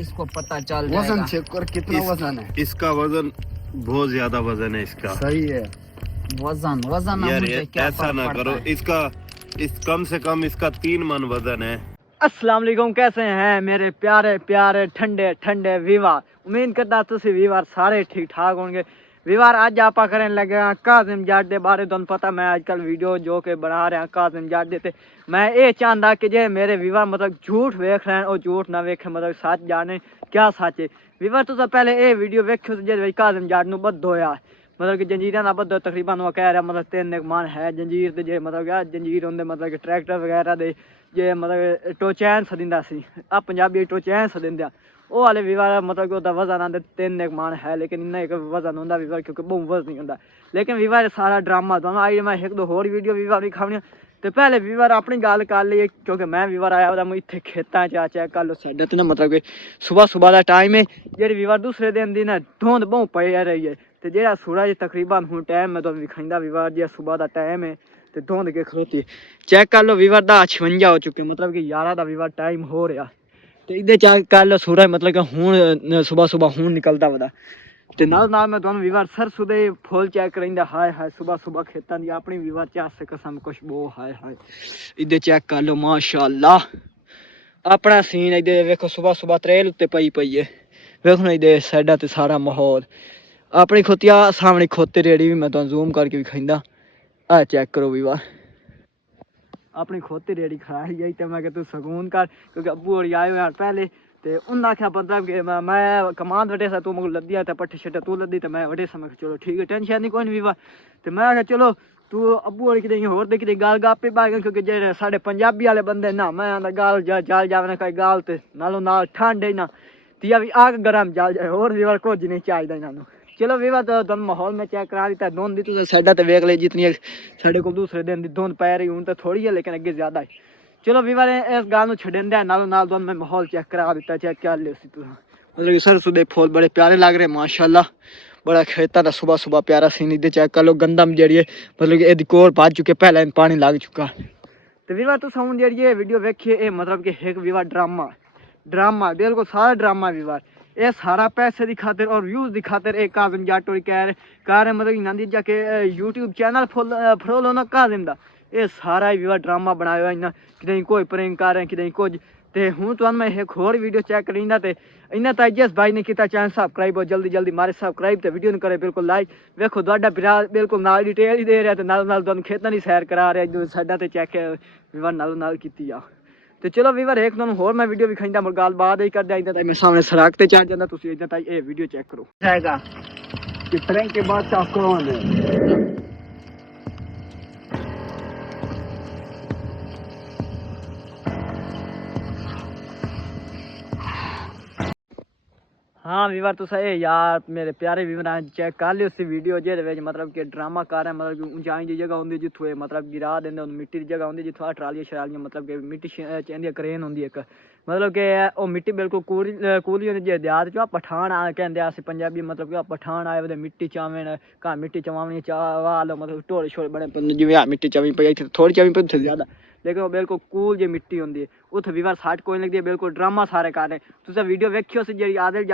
इसको पता चल जाएगा। वजन चेक कर कितना वजन है। इसका वजन बहुत ज्यादा वजन है इसका। सही है। वजन वजन यार मुझे क्या ऐसा ना करो, इसका इस कम से कम इसका 3 मन वजन है। अस्सलाम वालेकुम, कैसे हैं मेरे प्यारे प्यारे ठंडे ठंडे वीवार। उम्मीद करता तुसी वीवार सारे ठीक ठाक होंगे। वीवार अज आप करन लगे काजिम जट के बारे तुहानू पता मैं आजकल वीडियो जो कि बना रहा काजिम जट दे, मैं ये चाहता कि जे मेरे वीवार मतलब झूठ वेख रहे हैं और झूठ ना वेखे, मतलब सच जाने क्या सच है। वीवार तुस पहले ये वीडियो वेख्यो जे काजिम जट नू बद्ध होया, मतलब कि जंजीर ना बद्ध तकरीबन वो कह रहा मतलब 3 मन है जंजीर दे, जे मतलब क्या जंजीर होंगे मतलब कि ट्रैक्टर वगैरह दे जे मतलब टोचैन सदिंदा सी आ पंजाबी टोचैन सदिंदा वो वाले वीवार मतलब कि उसका वजन आंदे 3 मन है, लेकिन इन्ना एक वजन होंदा वीवार क्योंकि बहुत वजन नहीं होंदा। लेकिन वीवार सारा ड्रामा तो आई मैं एक दो होर वीडियो वीवार भी खावनी। तो पहले वीवार अपनी गल कर ली क्योंकि मैं वीवार आया हुआ मैं इतने खेतों च चेक कर लो साइड ते ना मतलब कि सुबह सुबह का टाइम है जी वीवार दूसरे दिन दी ना धुंध बहुत पई रही है। तो जो सूरज तकरीबन हूँ टाइम मैं तुम विखाईंदा वीवार जो सुबह का टाइम है तो धुंध के खलोती चेक कर लो वीवार दा 56 हो चुके मतलब कि 11 का वीवार टाइम हो रहा। तो इधर चेक कर लो सूरज मतलब कि हूँ सुबह सुबह हूँ निकलता वदा। तो नाल मैं तुहानू वीवार सरसों दे फुल चेक करेंदा हाय हाय सुबह सुबह खेतों की अपनी वीवार चास कसम कुछ वो हाय हाय। इधर चेक कर लो माशाअल्लाह अपना सीन इधर वेखो सुबह सुबह त्रेल उत्ते पई पई है वेखो ना इधर साइडा ते सारा माहौल अपनी खोतिया सामने खोते रेड़ी भी मैं तुहानू जूम करके विखाईंदा। आ चेक करो वीवार अपनी खोती रेड़ी खराई गई तो मैं तू सकून कर क्योंकि अब्बू होरी आए हुए पहले तो उन्हें आख्या मतलब कि मैं कमान वटे सा तू मुझे लद्दिया तो पट्ठे शट्टे तू लद्दी तो मैं वटे सा मैं चलो ठीक है टेंशन नहीं कोई नहीं वीवार। तो मैं आख्या चलो तू अब्बू होरी कि होर दे कि गल गप्पे पा गए क्योंकि जे साढ़े पंजाबी वाले बंदे ना मैं आंदा गल जल जावे कोई गल तो नालों नाल ठंड है ना तिया भी आग गर्म जल जाए होर वीवार कुछ नहीं चाहिए इन्होंने। चलो वीवार तो तुम माहौल में चेक करा दिता धुंध दी साइडा तो वेख ले जितनी साढ़े को दूसरे दिन की धुंध पै रही हूँ तो थोड़ी है लेकिन अगे ज्यादा है। चलो वीवार इस गल छड़न दिया नालों नाल तुम मैं माहौल चेक करा दिता चेक कर लियो मतलब कि सरसों दे फूल बड़े प्यारे लग रहे माशाअल्लाह बड़ा खेता का सुबह सुबह प्यारा सीन इधर चेक कर लो गंदम जी मतलब कि यदि कोर पा चुके पहले पानी लग चुका। तो वीवार तुम हूँ जी वीडियो वेखिए ये मतलब कि एक वीवार ड्रामा ड्रामा बिल्कुल सारा ड्रामा वीवार ये सारा पैसे की खातिर और व्यूज की खातिर एक काजिम जट होरी कह रहे मतलब इन्होंने जाके यूट्यूब चैनल फॉलो ना काजिम दा ये सारा ही वीवार ड्रामा बनाया हुआ इन्हें कि कोई प्रैंक कर रहे हैं कि कुछ। तो हूँ तो मैं एक होर वीडियो चेक करींदा तो इन्हें तो जिस भाई ने किया चैनल सबसक्राइब और जल्दी जल्दी मारे सबसक्राइब तो वीडियो करे बिल्कुल लाइक वेखो तुहाडा भरा बिल्कुल नाल डिटेल ही दे रहा तो नाल तुहानू खेतों की सैर करा रहा साइडा ते चेक वीवार नालों नाल की आ। तो चलो वीवार एक तुहानू होर मैं वीडियो विखाईंदा मुड़ गल बात ही करदा इधर मैं सामने सड़क ते चढ़ जांदा तुसीं इधर ताई ये वीडियो चेक करो जाएगा कि प्रैंक के बादशाह कौन है। हाँ वीवार तुस यार मेरे प्यारे वीवर चेक कर लियो उस वीडियो जे मतलब कि ड्रामा कर रहे हैं मतलब कि ऊंचाई की जगह होंगी जितों मतलब गिरा देंगे मिट्टी की जगह होंगी जितों ट्रालियां शरालियां मतलब कि मिट्टी चाहिए क्रेन होंगी एक मतलब कि वो मिट्टी बिल्कुल कूली होंगी जे देहात चो पठान कहते अस पंजाबी मतलब कि पठान आए वे मिट्टी चावें घर मिट्टी चवावनी चावा लो मतलब ढोले छोले बने जिवें मिट्टी चवी पई थोड़ी चवी पई उत्थे ज्यादा लेकिन वो बिल्कुल कूल जी मिट्टी होंगी है उत्थे वीवार सट कोई लगती है बिल्कुल ड्रामा सारे कर रहे तुसें वीडियो वेखियो जी आदिल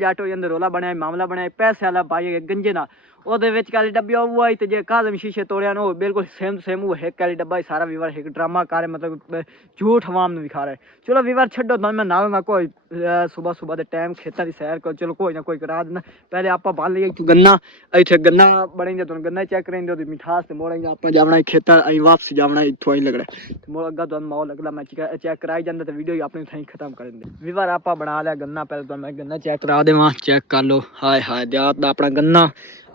जट होई अंदर रोला बनाया मामला बनाया पैसे वाला पाई गंजे ना ओहदे विच काली डब्बी वो आई तो जे काजम शीशे तोड़िया वो बिल्कुल सेम सेम वो एक काली डब्बा ही सारा वीवार एक ड्रामा कर मतलब झूठ अवाम विखा रहा है। चलो वीवार छड्डो तो मैं नाल ना कोई सुबह सुबह के टाइम खेतों की सैर करो चलो कोई ना कोई करा देना पहले आप बन लीए इतों गन्ना इतने गन्ना बनेंगे तुम गन्ना चेक करेंगे मिठास तो मोड़ेंगे आप जाना खेतर अं वापस जाना इतों ही लगना मोड़ अगर तुम माहौल लगला मैं चेक कराई जाता तो वीडियो अपनी थी खत्म कर देंगे। वीवार आप बना लिया गन्ना पहले तो मैं गन्ना चेक करा देव चेक कर लो हाय हाय देहात का अपना गन्ना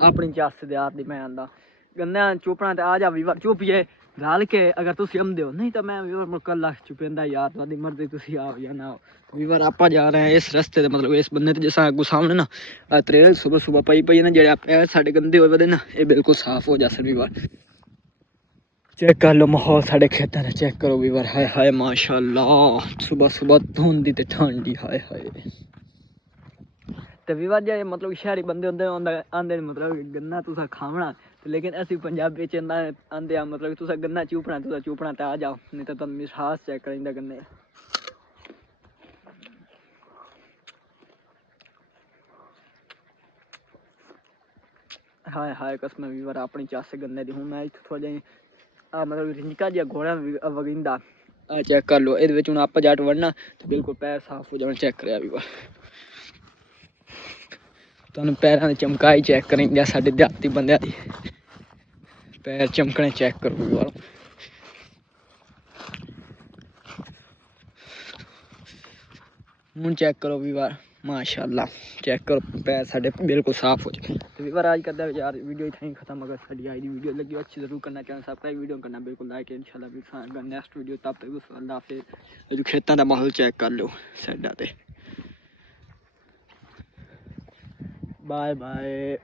अपनी चस देहात की मैं आंदा गन्ना चुपना तो आ जा वीवार चुपिए गल के अगर तुम आमदे हो नहीं तो मैं वीवार कल चुपेंदा यार तुहाडी मर्जी तुम आओ या ना आओ। वीवार आप जा रहे हैं इस रस्ते मतलब इस बंदे जिस अगू सामने ना त्रेल सुबह सुबह पई पई ना जेडे पैर साडे गंदे होए ना ये बिल्कुल साफ हो जाए वीवार चेक कर लो माहौल साढ़े खेतों में चेक करो वीवार हाय हाय माशाअल्लाह सुबह सुबह धुंधी ते ठंडी हाय हाय। तो वीवार जो मतलब शहरी बंदे होंगे आंदे मतलब गन्ना तुसा खावना तो लेकिन असी पंजाबी च आंदे मतलब तुसा गन्ना चूपना तो आ जाओ नहीं तो तुम मिठास चेक करेंगे गन्ने हाय हाय कसम वीवर अपनी चास गन्ने दी हूं मैं इत्थे थोड़ा जिहा मतलब रिंका जिहा घोड़ा वगिंदा चेक कर लो ਇਹਦੇ ਵਿੱਚ ਹੁਣ ਆਪਾਂ ਜੱਟ ਵੜਨਾ ਤੇ ਬਿਲਕੁਲ ਪੈਰ ਸਾਫ਼ ਹੋ ਜਾਣ ਚੈੱਕ ਕਰਿਆ ਵੀਰ ਤੁਹਾਨੂੰ ਪੈਰਾਂ ਦੀ ਚਮਕਾਈ ਚੈੱਕ ਕਰਾਂਗੇ ਸਾਡੇ ਦਿਹਾਤੀ ਬੰਦਿਆਂ ਦੀ ਪੈਰ ਚਮਕਣੇ ਚੈੱਕ ਕਰੋ ਵੀਰ ਹੁਣ ਚੈੱਕ ਕਰੋ ਵੀਰ माशाअल्लाह चेक करो पैर साढ़े बिल्कुल साफ हो जाए तो वीवर आज करता है यार वीडियो इतना ही खत्म अगर साड़ी आई वीडियो लगी अच्छी जरूर करना चैनल सब्सक्राइब वीडियो करना बिल्कुल लाइक इंशाल्लाह भी नेक्स्ट वीडियो तब तक अल्लाह हाफिज़ जो खेतों का माहौल चेक कर लो साइडा ते बाय बाय।